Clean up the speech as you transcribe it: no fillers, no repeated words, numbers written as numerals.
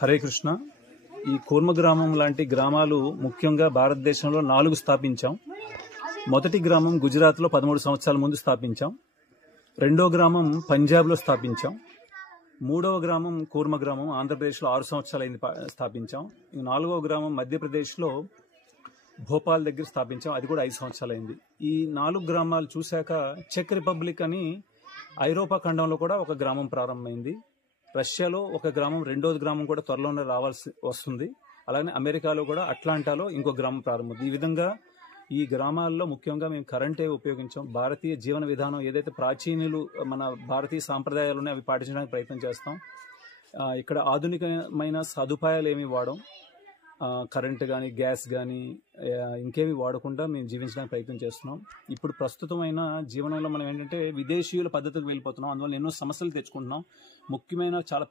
హరే కృష్ణ. ఈ కూర్మ గ్రామం లాంటి గ్రామాలు ముఖ్యంగా భారతదేశంలో 4 స్థాపించాం. మొదటి గ్రామం గుజరాత్లో 13 సంవత్సరాల ముందు స్థాపించాం. రెండో గ్రామం పంజాబ్లో స్థాపించాం. మూడవ గ్రామం కూర్మ గ్రామం ఆంధ్రప్రదేశ్లో 6 సంవత్సరాలైంది స్థాపించాం. నాలుగవ గ్రామం మధ్యప్రదేశ్లో భోపాల్ దగ్గర స్థాపించాం, అది కూడా 5 సంవత్సరాలైంది. ఈ 4 గ్రామాలు చూశాక చెక్ రిపబ్లిక్ అని ఐరోపా ఖండంలో కూడా ఒక గ్రామం ప్రారంభమైంది. రష్యాలో ఒక గ్రామం, రెండోది గ్రామం కూడా త్వరలోనే రావాల్సి వస్తుంది. అలాగే అమెరికాలో కూడా అట్లాంటాలో ఇంకో గ్రామం ప్రారంభమైంది. ఈ విధంగా ఈ గ్రామాల్లో ముఖ్యంగా మేము కరెంటే ఉపయోగించాం. భారతీయ జీవన విధానం ఏదైతే ప్రాచీనులు మన భారతీయ సాంప్రదాయాలు ఉన్నాయో అవి పాటించడానికి ప్రయత్నం చేస్తాం. ఇక్కడ ఆధునికమైన సదుపాయాలు ఏమి వాడం, కరెంట్ కానీ గ్యాస్ కానీ ఇంకేమి వాడకుండా మేము జీవించడానికి ప్రయత్నం చేస్తున్నాం. ఇప్పుడు ప్రస్తుతమైన జీవనంలో మనం ఏంటంటే విదేశీయుల పద్ధతికి వెళ్ళిపోతున్నాం. అందువల్ల ఎన్నో సమస్యలు తెచ్చుకుంటున్నాం. ముఖ్యమైన చాలా